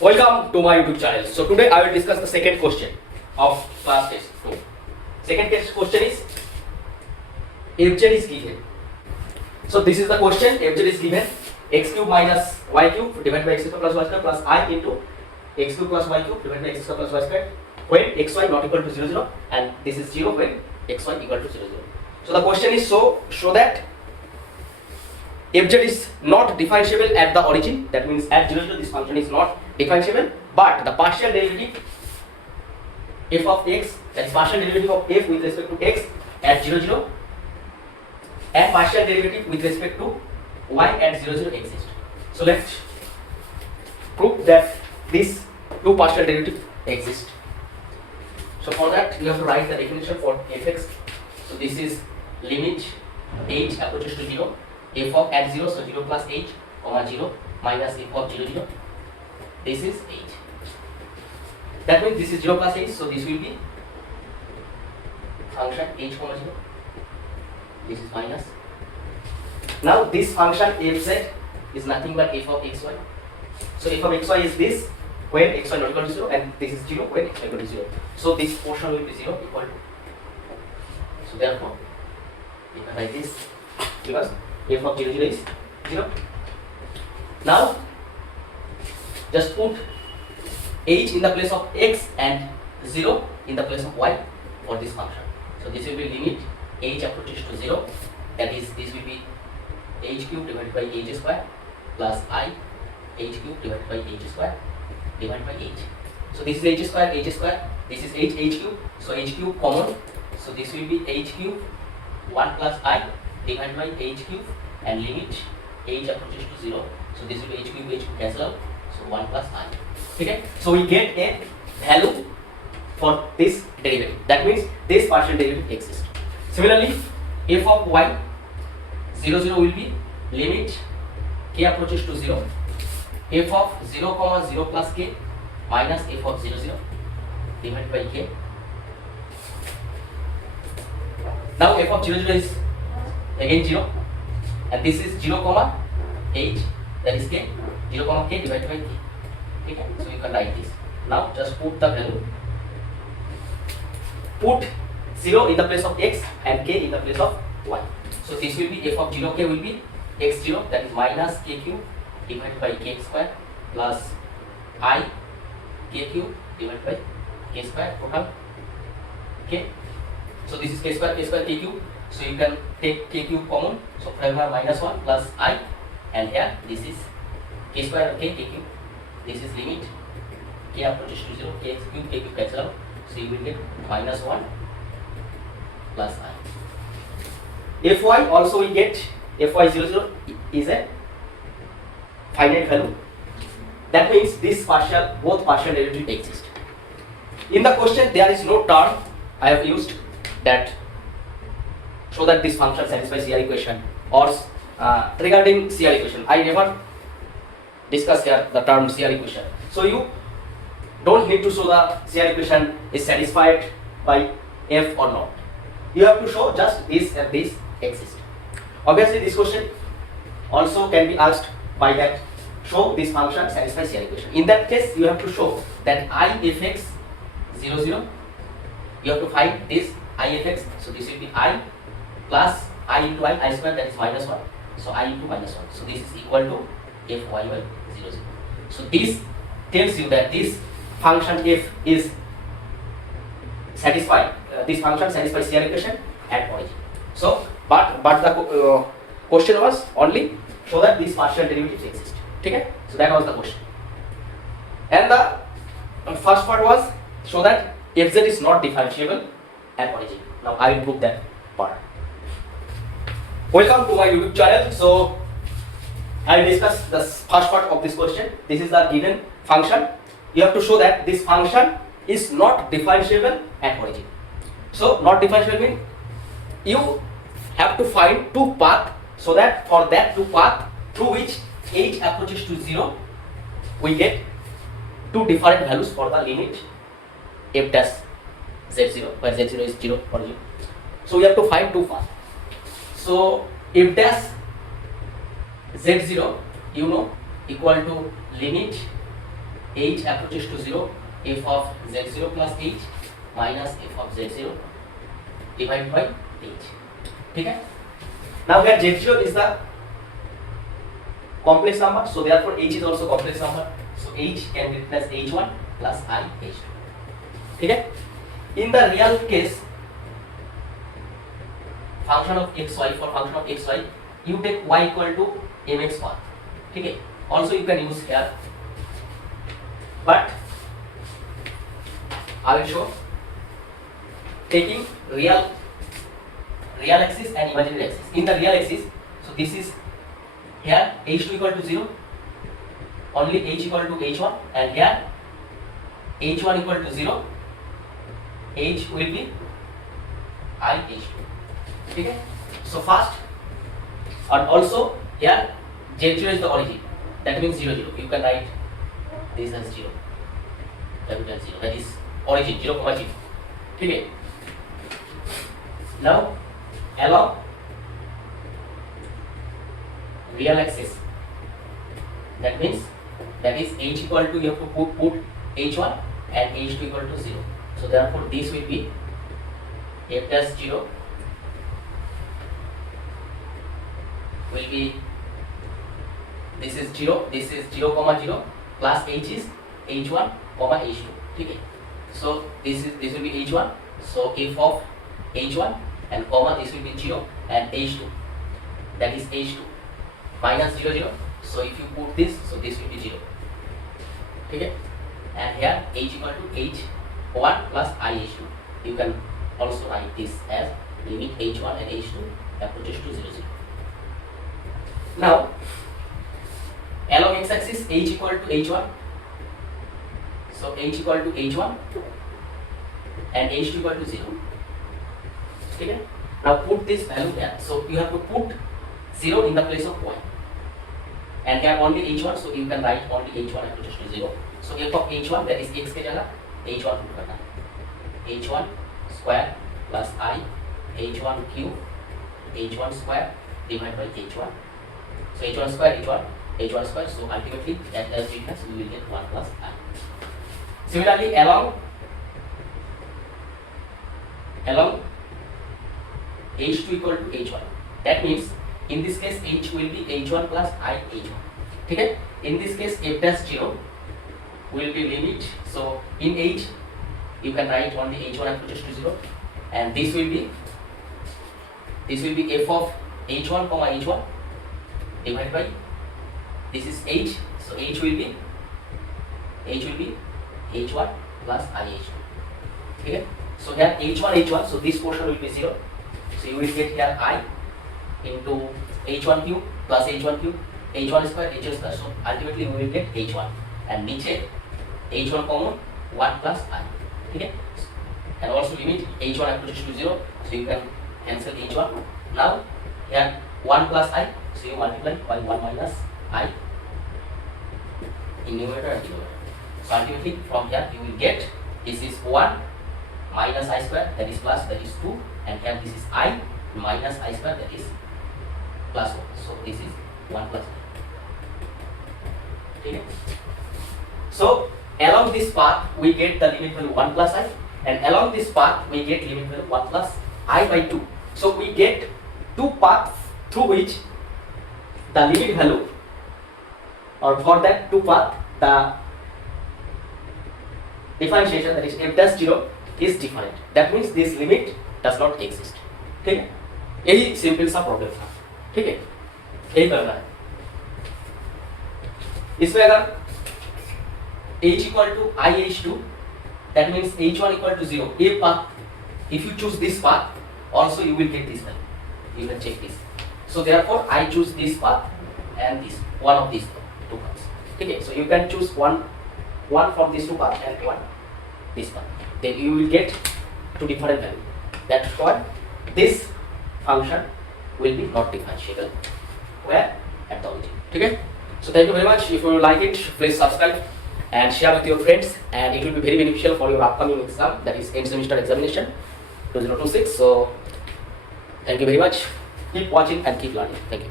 Welcome to my YouTube channel. So today I will discuss the second question of class test 2. Second question is fz is given. So this is the question. Fz is given x cube minus y cube divided by x square plus y square plus I into x cube plus y cube divided by x square plus y square when xy not equal to 0 0 and this is 0 when xy equal to 0 0. So the question is show that fz is not differentiable at the origin. That means at 0 0 this function is not differentiable, but the partial derivative f of x, that is partial derivative of f with respect to x at 0 0 and partial derivative with respect to y at 0 0 exist. So let's prove that these two partial derivatives exist. So for that you have to write the definition for fx. So this is limit h approaches to 0, f of at 0, so 0 plus h comma 0 minus f of 0 0. This is h. That means this is 0 plus h, so this will be function h comma 0. This is minus. Now this function fz is nothing but f of xy. So f of xy is this when xy not equal to 0 and this is 0 when xy equal to 0. So this portion will be 0 equal to. So therefore you can write this because f of 0 0 is 0. Now just put h in the place of x and 0 in the place of y for this function. So this will be limit h approaches to 0, that is this will be h cube divided by h square plus I h cube divided by h square divided by h. So this is h square, this is h cube, so h cube common, so this will be h cube 1 plus I divided by h cube and limit h approaches to 0, so this will be h cube cancel out, so 1 plus I. Okay, so we get a value for this derivative. That means this partial derivative exists. Similarly, f of y 0 0 will be limit k approaches to 0, f of 0 comma 0 plus k minus f of 0 0 divided by k. Now f of 0 0 is again 0 and this is 0 comma h, that is k, 0 comma k divided by k. Okay, so you can write this. Now just put the value. Put 0 in the place of x and k in the place of y. So this will be f of 0k will be x0, that is minus k cube divided by k square plus I k cube divided by k square total. Okay, so this is k square k cube. So you can take k cube common. So from here minus 1 plus I, and here this is k square k cube. This is limit k approaches to 0, k cube cancel out. So you will get minus 1 plus I. Fy also we get fy 0 0 is a finite value. That means this both partial derivatives exist. In the question there is no term I have used that show that this function satisfies CR equation or regarding CR equation. I never discuss here the term CR equation. So you don't need to show the CR equation is satisfied by f or not. You have to show just this and this exist. Obviously this question also can be asked by that show this function satisfies CR equation. In that case you have to show that I fx 0 0, you have to find this I fx, so this will be I plus I into I square, that is minus 1, so I into minus 1, so this is equal to f y by 0 0. So this tells you that this function f is satisfied, this function satisfies CR equation at origin. So but the question was only show that these partial derivatives exist. Okay, so that was the question, and the first part was show that fz is not differentiable at origin. Now I will prove that part. Welcome to my YouTube channel. So I will discuss the first part of this question. This is the given function. You have to show that this function is not differentiable at origin. So not differentiable means you have to find two paths, so that for that two paths through which h approaches to 0, we get two different values for the limit f dash z0, where z0 is 0 origin. So we have to find two paths. So f dash z0 you know equal to limit h approaches to 0, f of z0 plus h minus f of z0 divided by h. ठीक है? Now here z0 is the complex number, so therefore h is also complex number. So h can be written as h1 plus I h2. ठीक है? In the real case, function of xy, for function of xy, you take y equal to mx path. ठीक है? Also you can use here, but I will show taking real axis and imaginary axis. In the real axis, so this is here h2 equal to 0, only h equal to h1, and here h1 equal to 0, h will be I h2. ठीक है? So first, and also here z0 is the origin, that means 0 0. You can write this as 0, capital 0, that is origin 0, 0. ठीक है? Now along real axis, that means that is h equal to, you have to put h1 and h2 equal to 0. So therefore this will be f dash 0 will be, this is 0, this is 0 comma 0, plus h is h1 comma h2. ठीक है? So this will be h1, so f of h1 and comma this will be 0 and h2, that is h2 minus 0 0. So if you put this, so this will be 0. ठीक है? And here h equal to h1 plus I h2. You can also write this as limit h1 and h2 approaches to 0 0. Now along x-axis h equal to h1, so h equal to h1 and h2 equal to 0. ठीक है? Now put this value here. So you have to put 0 in the place of y, and here only h1, so you can write only h1 approaches to 0. So f of h1, that is x के जगह h1 put करना, h1 square plus I h1 cube h1 square divided by h1. So h1 square h1 square. So ultimately as difference we will get 1 plus I. Similarly along h2 equal to h1, that means in this case h will be h1 plus I h1. ठीक है? In this case f dash 0 will be limit, so in h you can write only h1 approaches to 0, and this will be f of h1 comma h1 divided by, this is h, so h will be h1 plus I h2. ठीक है? So here h1, so this portion will be 0, so you will get here I into h1 cube plus h1 cube, h1 square h1 square. So ultimately we will get h1, and नीचे h1 common 1 plus I. ठीक है? And also limit h1 approaches to 0, so you can cancel h1. Now here 1 plus I, so you multiply by 1 minus I in numerator and denominator. So ultimately from here you will get, this is 1 minus I square, that is plus, that is 2, and here this is I minus I square, that is plus 1. So this is 1 plus I. Okay? So along this path we get the limit value 1 plus I, and along this path we get limit value 1 plus I by 2. So we get two paths through which the limit value, or for that two path the differentiation, that is f dash 0 is different. That means this limit does not exist. ठीक है? यही simple सा problem था. ठीक है? यही करना है. इसमें अगर h equal to I h2, that means h1 equal to 0. A path, if you choose this path, also you will get this value. You can check this. So therefore I choose this path and this, one of these two paths. Okay, so you can choose one from these two paths and one this path. Then you will get two different values. That's why this function will be not differentiable. Where? At the origin. Okay? So thank you very much. If you like it, please subscribe and share with your friends, and it will be very beneficial for your upcoming exam, that is end semester examination 2026. So thank you very much. Keep watching and keep learning. Thank you.